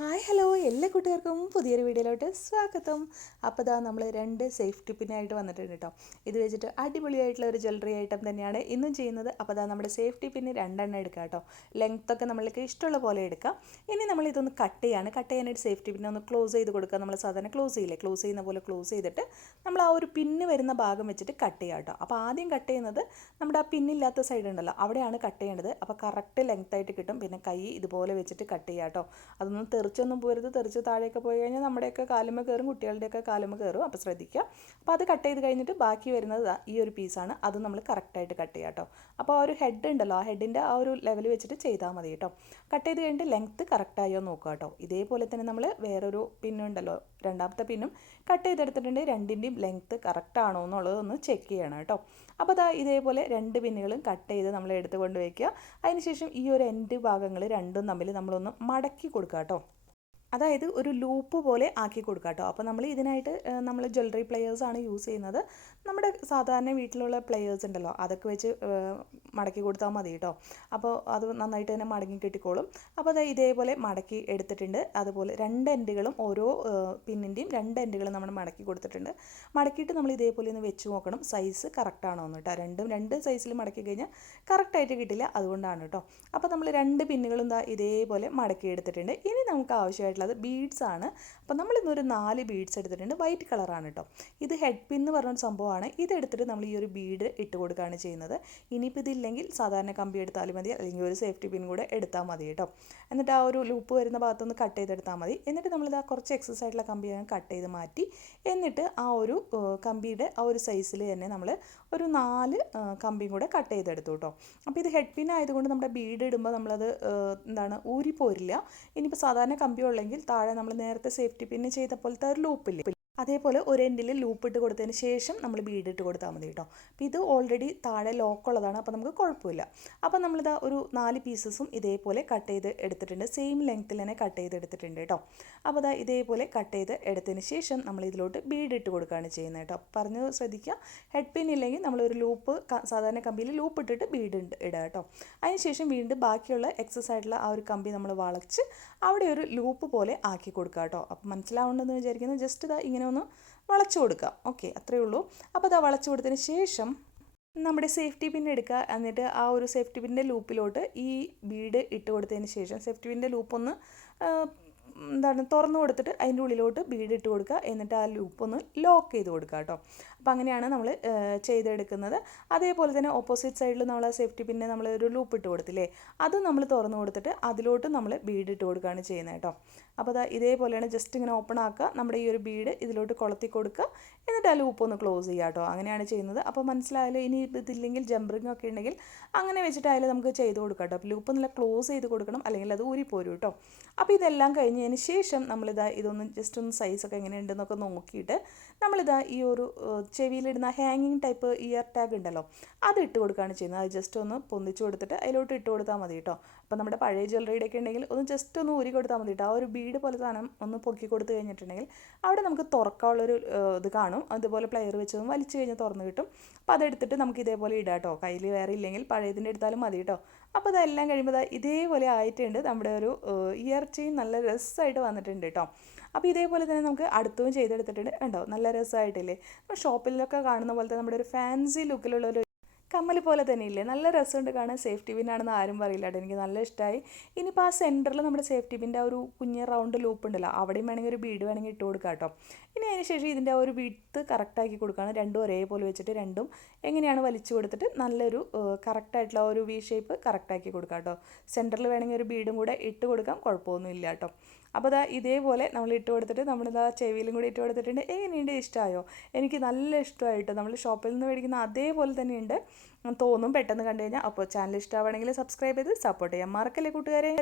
Hi hello എല്ലാ കൂട്ടുകാർക്കും പുതിയൊരു വീഡിയോയിലോട്ട് സ്വാഗതം. അപ്പോൾ ഇതാ നമ്മൾ രണ്ട് സേഫ്റ്റി പിന്നായിട്ട് വന്നിട്ടുണ്ട് കേട്ടോ. ഇത് വെച്ചിട്ട് അടിപൊളിയായിട്ടുള്ള ഒരു ജ്വല്ലറി ഐറ്റം തന്നെയാണ് ഇന്നും ചെയ്യുന്നത്. അപ്പോൾ ഇതാ നമ്മുടെ സേഫ്റ്റി പിന്ന് രണ്ടെണ്ണം എടുക്കാം കേട്ടോ. ലെങ്ത്തൊക്കെ നമ്മൾക്ക് ഇഷ്ടമുള്ള പോലെ എടുക്കാം. ഇനി നമ്മൾ ഇതൊന്ന് കട്ട് ചെയ്യാനായിട്ട് സേഫ്റ്റി പിന്നെ ഒന്ന് ക്ലോസ് ചെയ്ത് കൊടുക്കുക. നമ്മൾ സാധാരണ ക്ലോസ് ചെയ്യുന്ന പോലെ ക്ലോസ് ചെയ്തിട്ട് നമ്മൾ ആ ഒരു പിന്ന് വരുന്ന ഭാഗം വെച്ചിട്ട് കട്ട് ചെയ്യാം കേട്ടോ. അപ്പോൾ ആദ്യം കട്ട് ചെയ്യുന്നത് നമ്മുടെ ആ പിന്നില്ലാത്ത സൈഡ് ഉണ്ടല്ലോ, അവിടെയാണ് കട്ട് ചെയ്യേണ്ടത്. അപ്പോൾ കറക്റ്റ് ലെങ്ത്തായിട്ട് കിട്ടും. പിന്നെ കൈ ഇതുപോലെ വെച്ചിട്ട് കട്ട് ചെയ്യാം കേട്ടോ. അതൊന്നും തെറിച്ചൊന്നും പോരുത്. തെറിച്ച് താഴെയൊക്കെ പോയി കഴിഞ്ഞാൽ നമ്മുടെയൊക്കെ കാലുമ്മ കയറും, കുട്ടികളുടെയൊക്കെ കാലുമ്മ കയറും. അപ്പോൾ ശ്രദ്ധിക്കുക. അപ്പോൾ അത് കട്ട് ചെയ്ത് കഴിഞ്ഞിട്ട് ബാക്കി വരുന്നത് ഈ ഒരു പീസാണ്. അത് നമ്മൾ കറക്റ്റായിട്ട് കട്ട് ചെയ്യാം കേട്ടോ. അപ്പോൾ ആ ഒരു ഹെഡ് ഉണ്ടല്ലോ, ആ ഹെഡിൻ്റെ ആ ഒരു ലെവൽ വെച്ചിട്ട് ചെയ്താൽ മതി കേട്ടോ. കട്ട് ചെയ്ത് കഴിഞ്ഞിട്ട് ലെങ്ത്ത് കറക്റ്റായോ നോക്കുക കേട്ടോ. ഇതേപോലെ തന്നെ നമ്മൾ വേറൊരു പിന്നുണ്ടല്ലോ, രണ്ടാമത്തെ പിന്നും കട്ട് ചെയ്തെടുത്തിട്ടുണ്ട്. രണ്ടിൻ്റെയും ലെങ്ത്ത് കറക്റ്റാണോ എന്നുള്ളതൊന്ന് ചെക്ക് ചെയ്യണം കേട്ടോ. അപ്പോൾ അതാ ഇതേപോലെ രണ്ട് പിന്നുകളും കട്ട് ചെയ്ത് നമ്മൾ എടുത്ത് കൊണ്ട് വയ്ക്കുക. അതിനുശേഷം ഈ ഒരു എൻഡ് ഭാഗങ്ങൾ രണ്ടും തമ്മിൽ നമ്മളൊന്ന് മടക്കി കൊടുക്കുക കേട്ടോ. അതായത് ഒരു ലൂപ്പ് പോലെ ആക്കി കൊടുക്കുക കേട്ടോ. അപ്പോൾ നമ്മൾ ഇതിനായിട്ട് നമ്മൾ ജ്വല്ലറി പ്ലെയേഴ്സാണ് യൂസ് ചെയ്യുന്നത്. നമ്മുടെ സാധാരണ വീട്ടിലുള്ള പ്ലെയേഴ്സ് ഉണ്ടല്ലോ, അതൊക്കെ വെച്ച് മടക്കി കൊടുത്താൽ മതി കേട്ടോ. അപ്പോൾ അത് നന്നായിട്ട് തന്നെ മടങ്ങി കിട്ടിക്കോളും. അപ്പോൾ അത് ഇതേപോലെ മടക്കി എടുത്തിട്ടുണ്ട്. അതുപോലെ രണ്ട് എൻഡുകളും ഓരോ പിന്നിൻ്റെയും രണ്ട് എൻഡുകളും നമ്മൾ മടക്കി കൊടുത്തിട്ടുണ്ട്. മടക്കിയിട്ട് നമ്മൾ ഇതേപോലെ ഒന്ന് വെച്ച് നോക്കണം സൈസ് കറക്റ്റാണോ എന്ന് കേട്ടോ. രണ്ട് സൈസിൽ മടക്കി കഴിഞ്ഞാൽ കറക്റ്റായിട്ട് കിട്ടില്ല, അതുകൊണ്ടാണ് കേട്ടോ. അപ്പോൾ നമ്മൾ രണ്ട് പിന്നുകളും ഇതേപോലെ മടക്കി എടുത്തിട്ടുണ്ട്. ഇനി നമുക്ക് ആവശ്യമായിട്ടുള്ളത് ബീഡ്സ് ആണ്. അപ്പോൾ നമ്മളിന്നൊരു 4 ബീഡ്സ് എടുത്തിട്ടുണ്ട്. വൈറ്റ് കളറാണ് കേട്ടോ. ഇത് ഹെഡ് പിൻ എന്ന് പറഞ്ഞൊരു സംഭവമാണ്. ഇതെടുത്തിട്ട് നമ്മൾ ഈ ഒരു ബീഡ് ഇട്ട് കൊടുക്കുകയാണ് ചെയ്യുന്നത്. ഇനിയിപ്പോൾ ഇതില്ലെങ്കിൽ സാധാരണ കമ്പി എടുത്താലും മതി, അല്ലെങ്കിൽ ഒരു സേഫ്റ്റി പിൻ കൂടെ എടുത്താൽ മതി കേട്ടോ. എന്നിട്ട് ആ ഒരു ലൂപ്പ് വരുന്ന ഭാഗത്തൊന്ന് കട്ട് ചെയ്തെടുത്താൽ മതി. എന്നിട്ട് നമ്മളിത് കുറച്ച് എക്സസ് ആയിട്ടുള്ള കമ്പി കട്ട് ചെയ്ത് മാറ്റി, എന്നിട്ട് ആ ഒരു കമ്പിയുടെ ആ ഒരു സൈസിൽ തന്നെ നമ്മൾ ഒരു 4 കമ്പിയും കൂടെ കട്ട് ചെയ്തെടുത്തു കേട്ടോ. അപ്പോൾ ഇത് ഹെഡ് പിൻ ആയതുകൊണ്ട് നമ്മുടെ ബീഡ് ഇടുമ്പോൾ നമ്മളത് ഊരിപ്പോരില്ല. ഇനിയിപ്പോൾ സാധാരണ കമ്പി ഉള്ളെങ്കിൽ താഴെ നമ്മൾ നേരത്തെ സേഫ്റ്റി പിന്ന് ചെയ്ത പോലത്തെ ഒരു ലൂപ്പില്ലേ, അതേപോലെ ഒരു എൻഡിൽ ലൂപ്പ് ഇട്ട് കൊടുത്തതിന് ശേഷം നമ്മൾ ബീഡ് ഇട്ട് കൊടുത്താൽ മതി കേട്ടോ. അപ്പോൾ ഇത് ഓൾറെഡി താഴെ ലോക്കുള്ളതാണ്, അപ്പോൾ നമുക്ക് കുഴപ്പമില്ല. അപ്പോൾ നമ്മളിതാ ഒരു 4 പീസസും ഇതേപോലെ കട്ട് ചെയ്ത് എടുത്തിട്ടുണ്ട്. സെയിം ലെങ്ത്തിൽ തന്നെ കട്ട് ചെയ്ത് എടുത്തിട്ടുണ്ട് കേട്ടോ. അപ്പോൾ അതാ ഇതേപോലെ കട്ട് ചെയ്ത് എടുത്തതിന് ശേഷം നമ്മൾ ഇതിലോട്ട് ബീഡ് ഇട്ട് കൊടുക്കുകയാണ് ചെയ്യുന്നത് കേട്ടോ. പറഞ്ഞ് ശ്രദ്ധിക്കുക. ഹെഡ് പിൻ ഇല്ലെങ്കിൽ നമ്മളൊരു ലൂപ്പ് സാധാരണ കമ്പിയിൽ ലൂപ്പ് ഇട്ടിട്ട് ബീഡ് ഇടുക കേട്ടോ. അതിനുശേഷം വീണ്ടും ബാക്കിയുള്ള എക്സസ് ആയിട്ടുള്ള ആ ഒരു കമ്പി നമ്മൾ വളച്ച് അവിടെ ഒരു ലൂപ്പ് പോലെ ആക്കി കൊടുക്കുക കേട്ടോ. അപ്പോൾ മനസ്സിലാവുണ്ടെന്ന് വിചാരിക്കുന്നത്. ജസ്റ്റ് ഇതാ ഇങ്ങനെ ഒന്ന് വളച്ചു കൊടുക്കുക. ഓക്കെ, അത്രയേ ഉള്ളൂ. അപ്പോൾ അത് വളച്ചു കൊടുത്തതിന് ശേഷം നമ്മുടെ സേഫ്റ്റി പിൻ എടുക്കുക. എന്നിട്ട് ആ ഒരു സേഫ്റ്റി പിന്നിൻ്റെ ലൂപ്പിലോട്ട് ഈ ബീഡ് ഇട്ട് കൊടുത്തതിന് ശേഷം സേഫ്റ്റി പിന്നിൻ്റെ ലൂപ്പൊന്ന് തുറന്നു കൊടുത്തിട്ട് അതിൻ്റെ ഉള്ളിലോട്ട് ബീഡ് ഇട്ട് കൊടുക്കുക. എന്നിട്ട് ആ ലൂപ്പൊന്ന് ലോക്ക് ചെയ്ത് കൊടുക്കുക കേട്ടോ. അപ്പോൾ അങ്ങനെയാണ് നമ്മൾ ചെയ്തെടുക്കുന്നത്. അതേപോലെ തന്നെ ഓപ്പോസിറ്റ് സൈഡിൽ നമ്മൾ ആ സേഫ്റ്റി പിന്നെ നമ്മൾ ഒരു ലൂപ്പ് ഇട്ട് കൊടുത്തില്ലേ, അത് നമ്മൾ തുറന്നു കൊടുത്തിട്ട് അതിലോട്ട് നമ്മൾ ബീഡ് ഇട്ട് കൊടുക്കുകയാണ് ചെയ്യുന്നത് കേട്ടോ. അപ്പോൾ അത് ഇതേപോലെയാണ്. ജസ്റ്റ് ഇങ്ങനെ ഓപ്പൺ ആക്കുക, നമ്മുടെ ഈ ഒരു ബീഡ് ഇതിലോട്ട് കൊളുത്തി കൊടുക്കുക, എന്നിട്ട് ആ ലൂപ്പ് ഒന്ന് ക്ലോസ് ചെയ്യുക കേട്ടോ. അങ്ങനെയാണ് ചെയ്യുന്നത്. അപ്പോൾ മനസ്സിലായാലും. ഇനി ഇതില്ലെങ്കിൽ ജംബറിങ് ഒക്കെ ഉണ്ടെങ്കിൽ അങ്ങനെ വെച്ചിട്ടായാലും നമുക്ക് ചെയ്ത് കൊടുക്കാം കേട്ടോ. അപ്പോൾ ലൂപ്പ് നല്ല ക്ലോസ് ചെയ്ത് കൊടുക്കണം, അല്ലെങ്കിൽ അത് ഊരിപ്പോരും കേട്ടോ. അപ്പോൾ ഇതെല്ലാം കഴിഞ്ഞതിന് ശേഷം ഇതൊന്ന് ജസ്റ്റ് ഒന്ന് സൈസൊക്കെ എങ്ങനെയുണ്ടെന്നൊക്കെ നോക്കിയിട്ട് നമ്മളിതാ ഈ ഒരു ചെവിയിലിടുന്ന ഹാങ്ങിങ് ടൈപ്പ് ഇയർ ടാഗ് ഉണ്ടല്ലോ, അത് ഇട്ട് കൊടുക്കുകയാണ് ചെയ്യുന്നത്. അത് ജസ്റ്റ് ഒന്ന് പൊന്തിച്ച് കൊടുത്തിട്ട് അതിലോട്ട് ഇട്ട് കൊടുത്താൽ മതി കേട്ടോ. അപ്പോൾ നമ്മുടെ പഴയ ജ്വല്ലറിയുടെ ഒക്കെ ഉണ്ടെങ്കിൽ ഒന്ന് ജസ്റ്റ് ഒന്ന് ഊരി കൊടുത്താൽ മതി കേട്ടോ. ആ ഒരു ബീഡ് പോലെ സാധനം ഒന്ന് പൊക്കി കൊടുത്ത് കഴിഞ്ഞിട്ടുണ്ടെങ്കിൽ അവിടെ നമുക്ക് തുറക്കാനുള്ളൊരു ഇത് കാണും. അതുപോലെ പ്ലെയർ വെച്ച് വലിച്ചു കഴിഞ്ഞാൽ തുറന്ന് കിട്ടും. അപ്പോൾ അതെടുത്തിട്ട് നമുക്ക് ഇതേപോലെ ഇടാം കേട്ടോ. കയ്യിൽ വേറെ ഇല്ലെങ്കിൽ പഴയതിൻ്റെ എടുത്താലും മതി കേട്ടോ. അപ്പോൾ അതെല്ലാം കഴിയുമ്പോൾ ഇതേപോലെ ആയിട്ടുണ്ട്. നമ്മുടെ ഒരു ഇയർ ചെയിൻ നല്ല രസമായിട്ട് വന്നിട്ടുണ്ട് കേട്ടോ. അപ്പോൾ ഇതേപോലെ തന്നെ നമുക്ക് അടുത്തും ചെയ്തെടുത്തിട്ടുണ്ട്. കണ്ടോ, നല്ല രസമായിട്ടില്ലേ? ഷോപ്പിലൊക്കെ കാണുന്ന പോലത്തെ നമ്മുടെ ഒരു ഫാൻസി ലുക്കിലുള്ളൊരു കമ്മൽ പോലെ തന്നെ ഇല്ലേ, നല്ല രസമുണ്ട് കാണാൻ. സേഫ്റ്റി പിന്നാണെന്ന് ആരും പറയില്ല കേട്ടോ. എനിക്ക് നല്ല ഇഷ്ടമായി. ഇനിയിപ്പോൾ ആ സെൻറ്ററിൽ നമ്മുടെ സേഫ്റ്റി പിൻ്റെ ആ ഒരു കുഞ്ഞ് റൗണ്ട് ലൂപ്പ് ഉണ്ടല്ലോ, അവിടെയും വേണമെങ്കിൽ ഒരു ബീഡ് വേണമെങ്കിൽ ഇട്ട് കൊടുക്കാം കേട്ടോ. ഇനി അതിന് ശേഷം ഇതിൻ്റെ ആ ഒരു വിഡ്ത്ത് കറക്റ്റാക്കി കൊടുക്കുകയാണ്. രണ്ടും ഒരേപോലെ വെച്ചിട്ട് രണ്ടും എങ്ങനെയാണ് വലിച്ചു കൊടുത്തിട്ട് നല്ലൊരു കറക്റ്റായിട്ടുള്ള ഒരു വി ഷേപ്പ് കറക്റ്റാക്കി കൊടുക്കാം കേട്ടോ. സെൻറ്ററിൽ വേണമെങ്കിൽ ഒരു ബീഡും കൂടെ ഇട്ട് കൊടുക്കാം, കുഴപ്പമൊന്നുമില്ല കേട്ടോ. അപ്പോൾ ഇതേപോലെ നമ്മൾ ഇട്ട് കൊടുത്തിട്ട് നമ്മളിതാ ചെവിയിലും കൂടി ഇട്ട് കൊടുത്തിട്ടുണ്ട്. എങ്ങനെയുണ്ട്, ഇഷ്ടമായോ? എനിക്ക് നല്ല ഇഷ്ടമായിട്ടോ. നമ്മൾ ഷോപ്പിൽ നിന്ന് മേടിക്കുന്ന അതേപോലെ തന്നെയുണ്ട് തോന്നും പെട്ടെന്ന് കണ്ടു കഴിഞ്ഞാൽ. അപ്പോൾ ചാനൽ ഇഷ്ടമാണെങ്കിൽ സബ്സ്ക്രൈബ് ചെയ്ത് സപ്പോർട്ട് ചെയ്യാം മറക്കല്ലേ കൂട്ടുകാരെ.